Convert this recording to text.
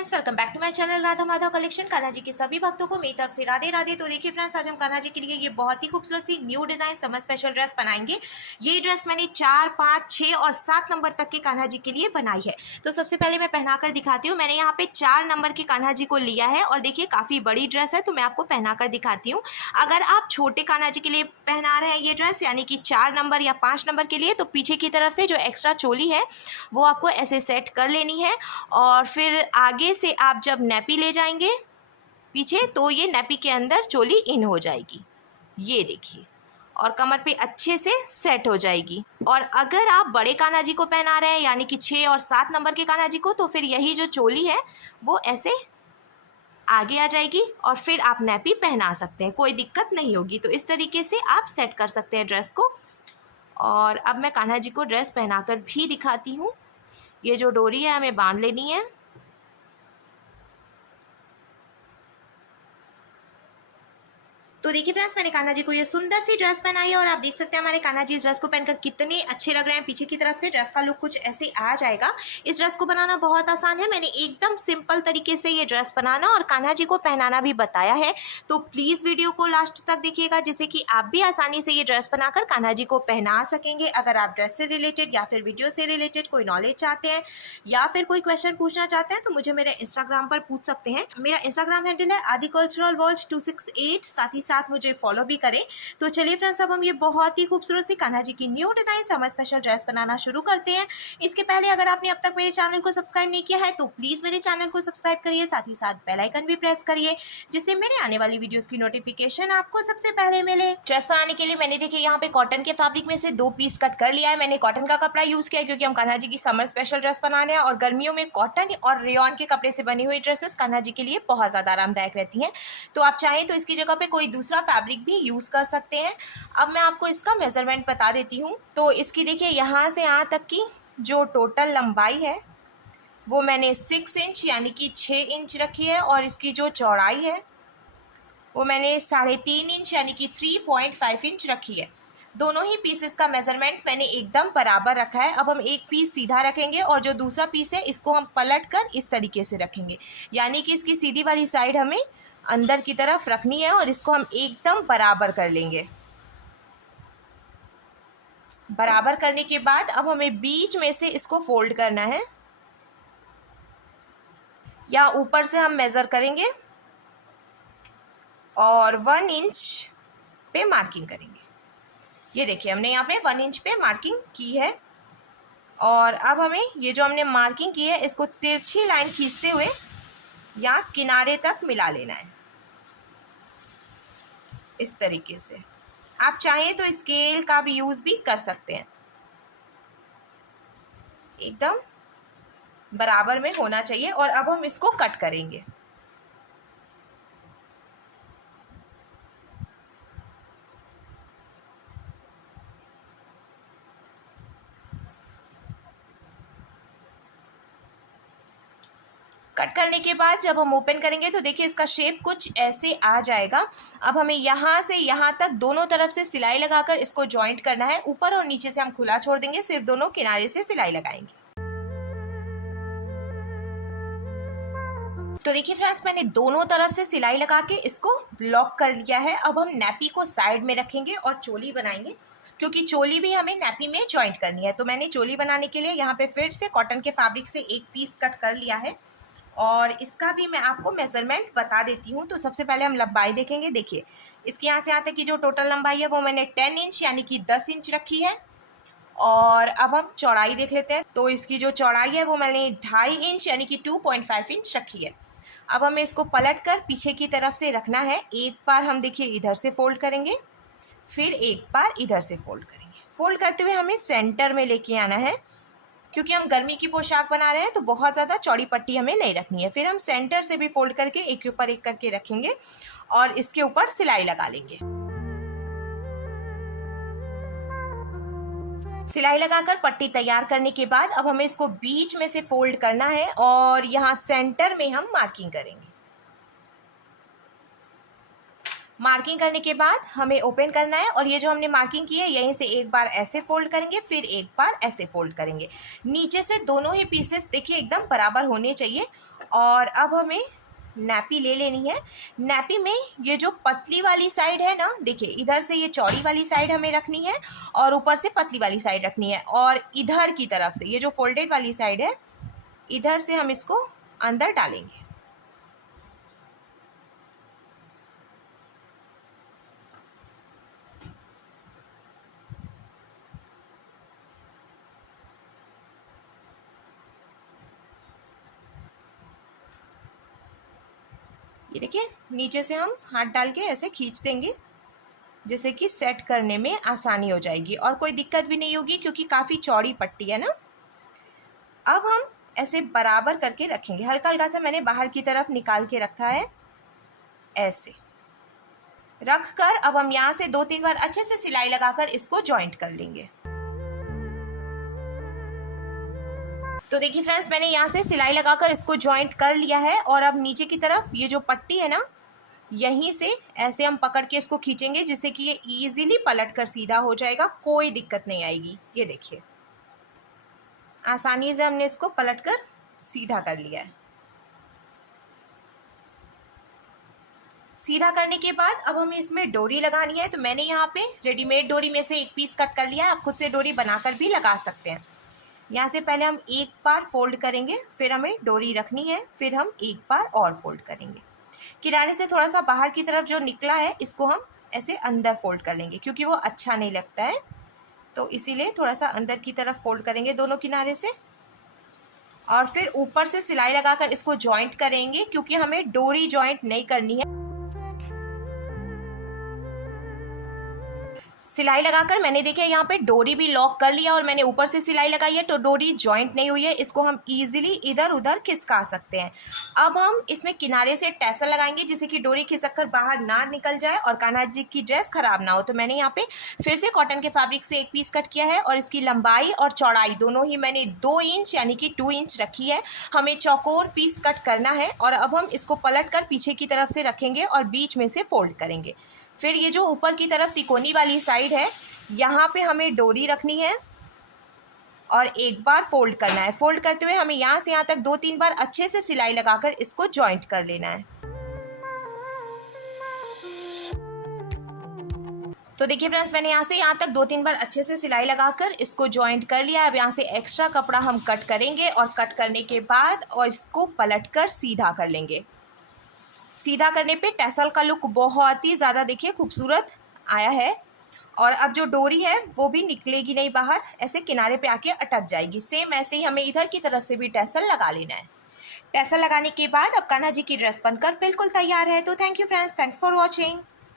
Friends, welcome back to my channel Radha Madhav collection. Kanha ji के सभी भक्तों को मेरी तरफ से राधे राधे। तो देखिए फ्रेंड्स, आज हम कान्हा जी के लिए ये बहुत ही खूबसूरत सी new design summer special dress बनाएंगे। ये ड्रेस मैंने 4, 5, 6 और 7 नंबर तक के कान्हा जी के लिए बनाई है। तो सबसे पहले मैं पहनाकर दिखाती हूँ। मैंने यहाँ पे 4 नंबर के कान्हा जी को लिया है और देखिए काफ़ी बड़ी ड्रेस है, तो मैं आपको पहनाकर दिखाती हूँ। अगर आप छोटे कान्हा जी के लिए पहना रहे हैं ये ड्रेस, यानी कि 4 नंबर या 5 नंबर के लिए, तो पीछे की तरफ से जो एक्स्ट्रा चोली है वो आपको ऐसे सेट कर लेनी है। और फिर आगे से आप जब नैपी ले जाएंगे पीछे, तो ये नैपी के अंदर चोली इन हो जाएगी, ये देखिए, और कमर पे अच्छे से सेट हो जाएगी। और अगर आप बड़े कान्हा जी को पहना रहे हैं, यानी कि 6 और 7 नंबर के कान्हा जी को, तो फिर यही जो चोली है वो ऐसे आगे आ जाएगी और फिर आप नैपी पहना सकते हैं, कोई दिक्कत नहीं होगी। तो इस तरीके से आप सेट कर सकते हैं ड्रेस को। और अब मैं कान्हा जी को ड्रेस पहनाकर भी दिखाती हूँ। ये जो डोरी है हमें बांध लेनी है। तो देखिए फ्रेंड्स, मैंने कान्हा जी को ये सुंदर सी ड्रेस पहनाई है और आप देख सकते हैं हमारे कान्हा जी इस ड्रेस को पहनकर कितने अच्छे लग रहे हैं। पीछे की तरफ से ड्रेस का लुक कुछ ऐसे आ जाएगा। इस ड्रेस को बनाना बहुत आसान है। मैंने एकदम सिंपल तरीके से ये ड्रेस बनाना और कान्हा जी को पहनाना भी बताया है। तो प्लीज़ वीडियो को लास्ट तक देखिएगा, जिससे कि आप भी आसानी से ये ड्रेस बनाकर कान्हा जी को पहना सकेंगे। अगर आप ड्रेस से रिलेटेड या फिर वीडियो से रिलेटेड कोई नॉलेज चाहते हैं या फिर कोई क्वेश्चन पूछना चाहते हैं, तो मुझे मेरे इंस्टाग्राम पर पूछ सकते हैं। मेरा इंस्टाग्राम हैंडल है आदि कल्चरल वर्ल्ड 268। साथ ही साथ मुझे फॉलो भी करें। तो चलिए फ्रेंड्स, अब हम ये बहुत ही खूबसूरत सी कान्हा जी की new design summer special dress बनाना शुरू करते हैं। इसके पहले अगर आपने अब तक मेरे चैनल को सब्सक्राइब नहीं किया है तो प्लीज मेरे चैनल को सब्सक्राइब करिए, साथ ही साथ बेल आइकन भी प्रेस करिए, जिससे मेरे आने वाली वीडियोस की नोटिफिकेशन आपको सबसे पहले मिले। ड्रेस बनाने के लिए मैंने देखिए यहाँ पे कॉटन के फैब्रिक में से 2 पीस कट कर लिया है। मैंने कॉटन का कपड़ा यूज किया क्योंकि हम कान्हा जी की समर स्पेशल ड्रेस बनाने हैं और गर्मियों में कॉटन और रेयॉन के कपड़े से बनी हुई ड्रेसेस कान्हा जी के लिए बहुत ज्यादा आरामदायक रहती हैं। तो आप चाहें तो इसकी जगह पे कोई दूसरा फैब्रिक भी यूज कर सकते हैं। अब मैं आपको इसका मेजरमेंट बता देती हूँ। तो इसकी देखिए यहाँ से यहाँ तक की जो टोटल लंबाई है वो मैंने 6 इंच यानी कि 6 इंच रखी है, और इसकी जो चौड़ाई है वो मैंने 3.5 इंच यानी कि 3.5 इंच रखी है। दोनों ही पीसेस का मेजरमेंट मैंने एकदम बराबर रखा है। अब हम एक पीस सीधा रखेंगे और जो दूसरा पीस है इसको हम पलट कर इस तरीके से रखेंगे, यानी कि इसकी सीधी वाली साइड हमें अंदर की तरफ रखनी है और इसको हम एकदम बराबर कर लेंगे। बराबर करने के बाद अब हमें बीच में से इसको फोल्ड करना है, या ऊपर से हम मेजर करेंगे और 1 इंच पे मार्किंग करेंगे। ये देखिए हमने यहाँ पे 1 इंच पे मार्किंग की है। और अब हमें ये जो हमने मार्किंग की है इसको तिरछी लाइन खींचते हुए यहाँ किनारे तक मिला लेना है, इस तरीके से। आप चाहें तो स्केल का भी यूज भी कर सकते हैं। एकदम बराबर में होना चाहिए। और अब हम इसको कट करेंगे। कट करने के बाद जब हम ओपन करेंगे तो देखिए इसका शेप कुछ ऐसे आ जाएगा। अब हमें यहाँ से यहाँ तक दोनों तरफ से सिलाई लगाकर इसको जॉइंट करना है। ऊपर और नीचे से हम खुला छोड़ देंगे, सिर्फ दोनों किनारे से सिलाई लगाएंगे। तो देखिए फ्रेंड्स, मैंने दोनों तरफ से सिलाई लगा के इसको लॉक कर लिया है। अब हम नैपी को साइड में रखेंगे और चोली बनाएंगे, क्योंकि चोली भी हमें नैपी में जॉइंट करनी है। तो मैंने चोली बनाने के लिए यहाँ पे फिर से कॉटन के फैब्रिक से एक पीस कट कर लिया है और इसका भी मैं आपको मेजरमेंट बता देती हूँ। तो सबसे पहले हम लंबाई देखेंगे। देखिए इसके यहाँ से यहाँ तक की जो टोटल लंबाई है वो मैंने 10 इंच यानी कि 10 इंच रखी है। और अब हम चौड़ाई देख लेते हैं। तो इसकी जो चौड़ाई है वो मैंने 2.5 इंच यानी कि 2.5 इंच रखी है। अब हमें इसको पलट कर पीछे की तरफ से रखना है। एक बार हम देखिए इधर से फोल्ड करेंगे, फिर एक बार इधर से फोल्ड करेंगे। फोल्ड करते हुए हमें सेंटर में लेके आना है, क्योंकि हम गर्मी की पोशाक बना रहे हैं तो बहुत ज़्यादा चौड़ी पट्टी हमें नहीं रखनी है। फिर हम सेंटर से भी फोल्ड करके एक के ऊपर एक करके रखेंगे और इसके ऊपर सिलाई लगा लेंगे। सिलाई लगाकर पट्टी तैयार करने के बाद अब हमें इसको बीच में से फोल्ड करना है और यहाँ सेंटर में हम मार्किंग करेंगे। मार्किंग करने के बाद हमें ओपन करना है और ये जो हमने मार्किंग की है यहीं से एक बार ऐसे फोल्ड करेंगे, फिर एक बार ऐसे फोल्ड करेंगे। नीचे से दोनों ही पीसेस देखिए एकदम बराबर होने चाहिए। और अब हमें नैपी ले लेनी है। नैपी में ये जो पतली वाली साइड है ना, देखिए इधर से ये चौड़ी वाली साइड हमें रखनी है और ऊपर से पतली वाली साइड रखनी है। और इधर की तरफ से ये जो फोल्डेड वाली साइड है, इधर से हम इसको अंदर डालेंगे। ये देखिए नीचे से हम हाथ डाल के ऐसे खींच देंगे, जैसे कि सेट करने में आसानी हो जाएगी और कोई दिक्कत भी नहीं होगी क्योंकि काफ़ी चौड़ी पट्टी है ना। अब हम ऐसे बराबर करके रखेंगे, हल्का हल्का सा मैंने बाहर की तरफ निकाल के रखा है। ऐसे रख कर अब हम यहाँ से 2-3 बार अच्छे से सिलाई लगाकर इसको जॉइंट कर लेंगे। तो देखिए फ्रेंड्स, मैंने यहाँ से सिलाई लगाकर इसको जॉइंट कर लिया है और अब नीचे की तरफ ये जो पट्टी है ना, यहीं से ऐसे हम पकड़ के इसको खींचेंगे जिससे कि ये इजीली पलट कर सीधा हो जाएगा, कोई दिक्कत नहीं आएगी। ये देखिए आसानी से हमने इसको पलट कर सीधा कर लिया है। सीधा करने के बाद अब हमें इसमें डोरी लगानी है। तो मैंने यहाँ पे रेडीमेड डोरी में से एक पीस कट कर लिया है, आप खुद से डोरी बनाकर भी लगा सकते हैं। यहाँ से पहले हम एक बार फोल्ड करेंगे, फिर हमें डोरी रखनी है, फिर हम एक बार और फोल्ड करेंगे। किनारे से थोड़ा सा बाहर की तरफ जो निकला है इसको हम ऐसे अंदर फोल्ड कर लेंगे क्योंकि वो अच्छा नहीं लगता है, तो इसीलिए थोड़ा सा अंदर की तरफ फोल्ड करेंगे दोनों किनारे से। और फिर ऊपर से सिलाई लगाकर इसको जॉइंट करेंगे क्योंकि हमें डोरी जॉइंट नहीं करनी है। सिलाई लगाकर मैंने देखिए यहाँ पे डोरी भी लॉक कर लिया और मैंने ऊपर से सिलाई लगाई है तो डोरी जॉइंट नहीं हुई है। इसको हम इजीली इधर उधर खिसका सकते हैं। अब हम इसमें किनारे से टैसल लगाएंगे जिससे कि डोरी खिसक कर बाहर ना निकल जाए और कान्हा जी की ड्रेस खराब ना हो। तो मैंने यहाँ पे फिर से कॉटन के फैब्रिक से एक पीस कट किया है और इसकी लंबाई और चौड़ाई दोनों ही मैंने 2 इंच यानी कि 2 इंच रखी है। हमें चौकोर पीस कट करना है और अब हम इसको पलट कर पीछे की तरफ से रखेंगे और बीच में से फोल्ड करेंगे। फिर ये जो ऊपर की तरफ तिकोनी वाली साइड है, यहाँ पे हमें डोरी रखनी है और एक बार फोल्ड करना है। फोल्ड करते हुए हमें यहाँ से यहाँ तक 2-3 बार अच्छे से सिलाई लगाकर इसको जॉइंट कर लेना है। तो देखिए फ्रेंड्स, मैंने यहाँ से यहाँ तक 2-3 बार अच्छे से सिलाई लगाकर इसको जॉइंट कर लिया। अब यहाँ से एक्स्ट्रा कपड़ा हम कट करेंगे और कट करने के बाद और इसको पलटकर सीधा कर लेंगे। सीधा करने पे टैसल का लुक बहुत ही ज़्यादा देखिए खूबसूरत आया है और अब जो डोरी है वो भी निकलेगी नहीं बाहर, ऐसे किनारे पे आके अटक जाएगी। सेम ऐसे ही हमें इधर की तरफ से भी टैसल लगा लेना है। टैसल लगाने के बाद अब कान्हा जी की ड्रेस बनकर बिल्कुल तैयार है। तो thank you friends, thanks for watching.